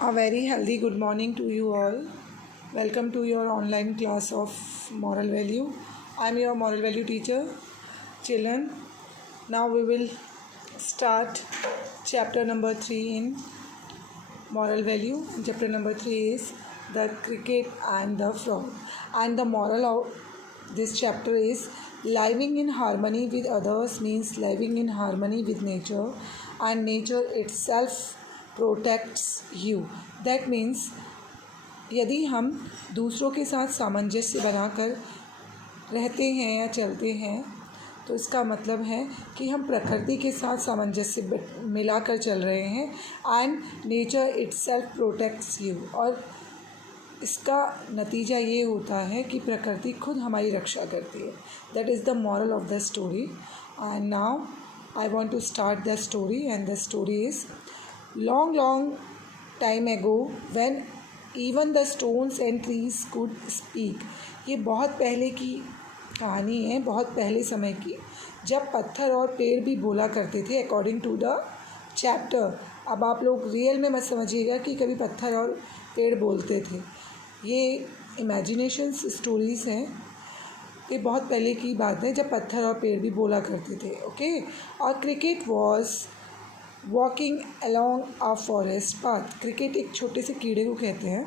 A very healthy good morning to you all. Welcome to your online class of moral value. I am your moral value teacher, Children. Now we will start chapter number 3 in moral value. Chapter number 3 is the cricket and the frog. And the moral of this chapter is living in harmony with others means living in harmony with nature, and nature itself protects you. That means यदि हम दूसरों के साथ सामंजस्य बनाकर रहते हैं या चलते हैं तो इसका मतलब है कि हम प्रकृति के साथ सामंजस्य मिलाकर चल रहे हैं. And nature itself protects you. और इसका नतीजा ये होता है कि प्रकृति खुद हमारी रक्षा करती है. That is the moral of the story. And now I want to start the story. And the story is long time ago when even the stones and trees could speak. ये बहुत पहले की कहानी है, बहुत पहले समय की, जब पत्थर और पेड़ भी बोला करते थे अकॉर्डिंग टू द चैप्टर. अब आप लोग रियल में मत समझिएगा कि कभी पत्थर और पेड़ बोलते थे. ये इमेजिनेशंस स्टोरीज़ हैं. ये बहुत पहले की बात है जब पत्थर और पेड़ भी बोला करते थे. ओके. और cricket was walking along a forest path. Cricket एक छोटे से कीड़े को कहते हैं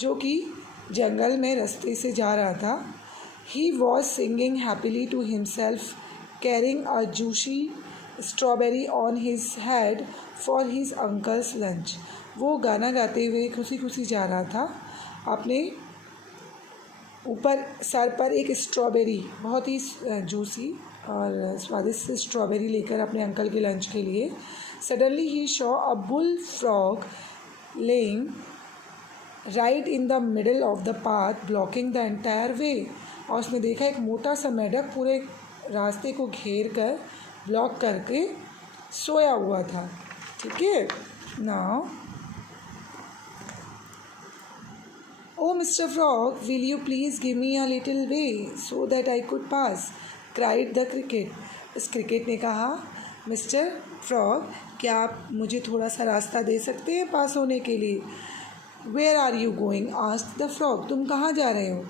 जो कि जंगल में रास्ते से जा रहा था. He was singing happily to himself carrying a juicy strawberry on his head for his uncle's lunch. वो गाना गाते हुए खुशी खुशी जा रहा था. अपने ऊपर सर पर एक स्ट्रॉबेरी, बहुत ही जूसी और स्वादिष्ट स्ट्रॉबेरी लेकर अपने अंकल के लंच के लिए. Suddenly he saw a bull frog lying right in the middle of the path blocking the entire way. और उसने देखा एक मोटा सा मेंढक पूरे रास्ते को घेर कर ब्लॉक करके सोया हुआ था. ठीक है. Now O mister Frog, will you please give me a little way so that I could pass, cried the cricket. इस क्रिकेट ने कहा, मिस्टर फ्रॉग, क्या आप मुझे थोड़ा सा रास्ता दे सकते हैं पास होने के लिए. Where are you going, asked the frog. तुम कहाँ जा रहे हो,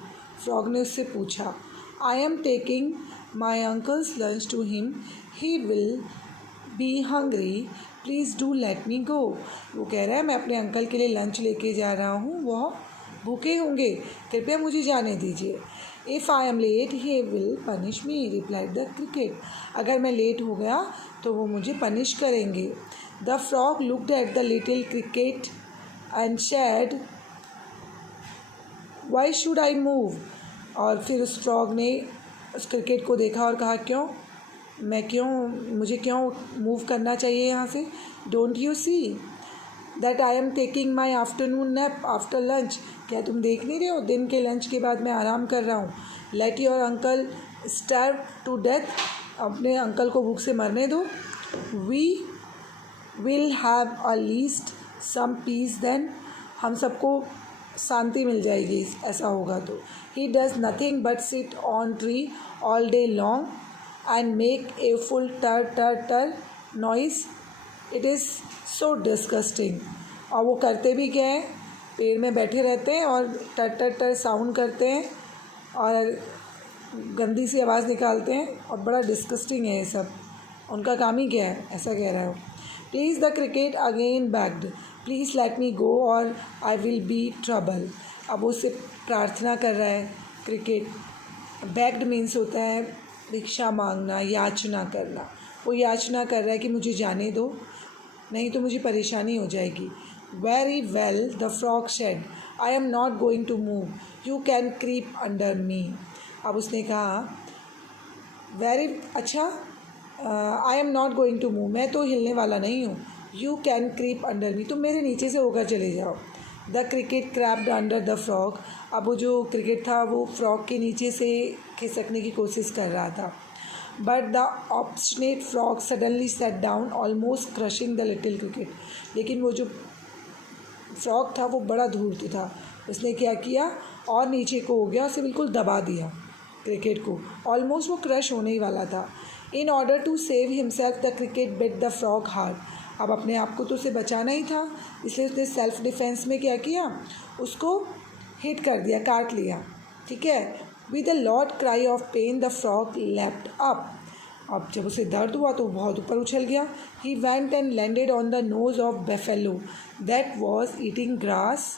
फ्रॉग ने उससे पूछा. I am taking my uncle's lunch to him, he will be hungry, please do let me go. वो कह रहा है मैं अपने अंकल के लिए लंच लेके जा रहा हूँ, वह भूखे होंगे, कृपया मुझे जाने दीजिए. If I am late he will punish me, replied the cricket. अगर मैं लेट हो गया तो वो मुझे पनिश करेंगे. The frog looked at the little cricket and said why should I move. और फिर उस फ्रॉग ने उस क्रिकेट को देखा और कहा, मुझे क्यों मूव करना चाहिए यहाँ से. Don't you see that I am taking my afternoon nap after lunch. क्या तुम देख नहीं रहे हो, दिन के लंच के बाद मैं आराम कर रहा हूँ. Let your uncle starve to death, अपने अंकल को भूख से मरने दो. We will have a least some peace then, हम सबको शांति मिल जाएगी ऐसा होगा तो. He does nothing but sit on tree all day long and make a full टर टर टर noise, it is so disgusting. और वो करते भी क्या है, पेड़ में बैठे रहते हैं और टर टर टर साउंड करते हैं और गंदी सी आवाज़ निकालते हैं और बड़ा डिस्गस्टिंग है ये सब. उनका काम ही क्या है, ऐसा कह रहा है. Please the cricket again begged, please let me go और आई विल बी ट्रबल. अब उससे प्रार्थना कर रहा है क्रिकेट. बैग्ड मीन्स होता है भिक्षा मांगना, याचना करना. वो याचना कर रहा है कि मुझे जाने दो, नहीं तो मुझे परेशानी हो जाएगी. Very well the frog said, I am not going to move, you can creep under me. अब उसने कहा, वेरी अच्छा, I am not going to move, मैं तो हिलने वाला नहीं हूँ. You can creep under me, तुम मेरे नीचे से होकर चले जाओ. The cricket crept under the frog. अब वो जो क्रिकेट था वो फ्रॉग के नीचे से खिसकने की कोशिश कर रहा था. But the obstinate frog suddenly set down almost crushing the little cricket. लेकिन वो जो फ्रॉग था वो बड़ा धूर्त था. उसने क्या किया, और नीचे को हो गया, उसे बिल्कुल दबा दिया क्रिकेट को. ऑलमोस्ट वो क्रश होने ही वाला था. In order to save himself the cricket bit the frog hard. अब अपने आप को तो उसे बचाना ही था, इसलिए उसने सेल्फ डिफेंस में क्या किया, उसको हिट कर दिया, काट लिया, ठीक है। With a loud cry of pain the frog leapt up. अब जब उसे दर्द हुआ तो बहुत ऊपर उछल गया। He went and landed on the nose of buffalo that was eating grass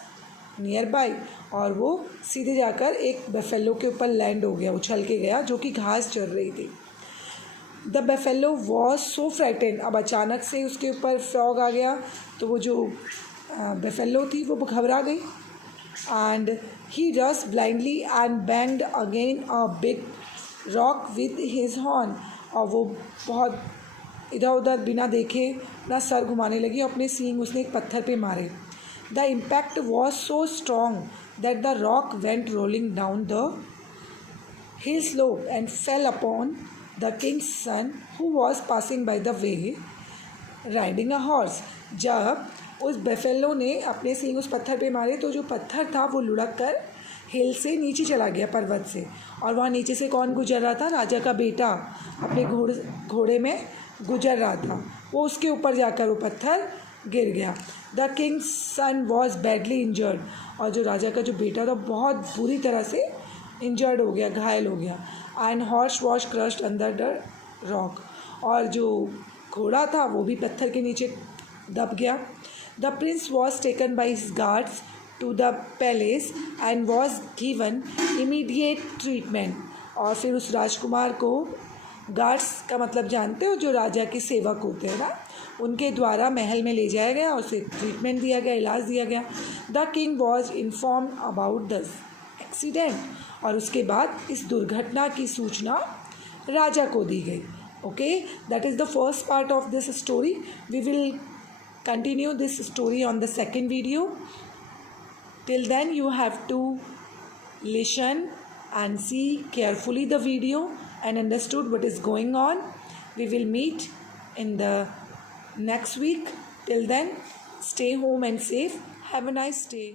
near by. और वो सीधे जाकर एक बेफेलो के ऊपर लैंड हो गया, उछल के गया, जो कि घास चर रही थी। The buffalo was so frightened. अब अचानक से उसके ऊपर फ्रॉग आ गया तो वो जो बेफेलो थी वो घबरा गई। And he rush blindly and banged again a big rock with his horn. और वो बहुत इधर उधर बिना देखे अपना सर घुमाने लगी और अपने सींग उसने एक पत्थर पे मारे। The impact was so strong that the rock went rolling down the hill slope and fell upon the king's son who was passing by the way riding a horse. जब उस बेफेलो ने अपने सींग उस पत्थर पे मारे तो जो पत्थर था वो लुढ़क कर हिल से नीचे चला गया, पर्वत से। और वहाँ नीचे से कौन गुजर रहा था, राजा का बेटा अपने घोड़े में गुजर रहा था, वो उसके ऊपर जाकर वो पत्थर गिर गया। The king's son was badly injured. और जो राजा का जो बेटा था बहुत बुरी तरह से इंजर्ड हो गया, घायल हो गया। And horse was crushed under the rock. और जो घोड़ा था वो भी पत्थर के नीचे दब गया। The prince was taken by his guards to the palace and was given immediate treatment. और फिर उस राजकुमार को, गार्ड्स का मतलब जानते हो, जो राजा के सेवक होते हैं ना, उनके द्वारा महल में ले जाया गया और उसे ट्रीटमेंट दिया गया, इलाज दिया गया। The king was inform about the accident. और उसके बाद इस दुर्घटना की सूचना राजा को दी गई। Okay, that is the first part of this story. We will continue this story on the second video. Till then you have to listen and see carefully the video and understood what is going on. We will meet in the next week. Till then, stay home and safe. Have a nice day.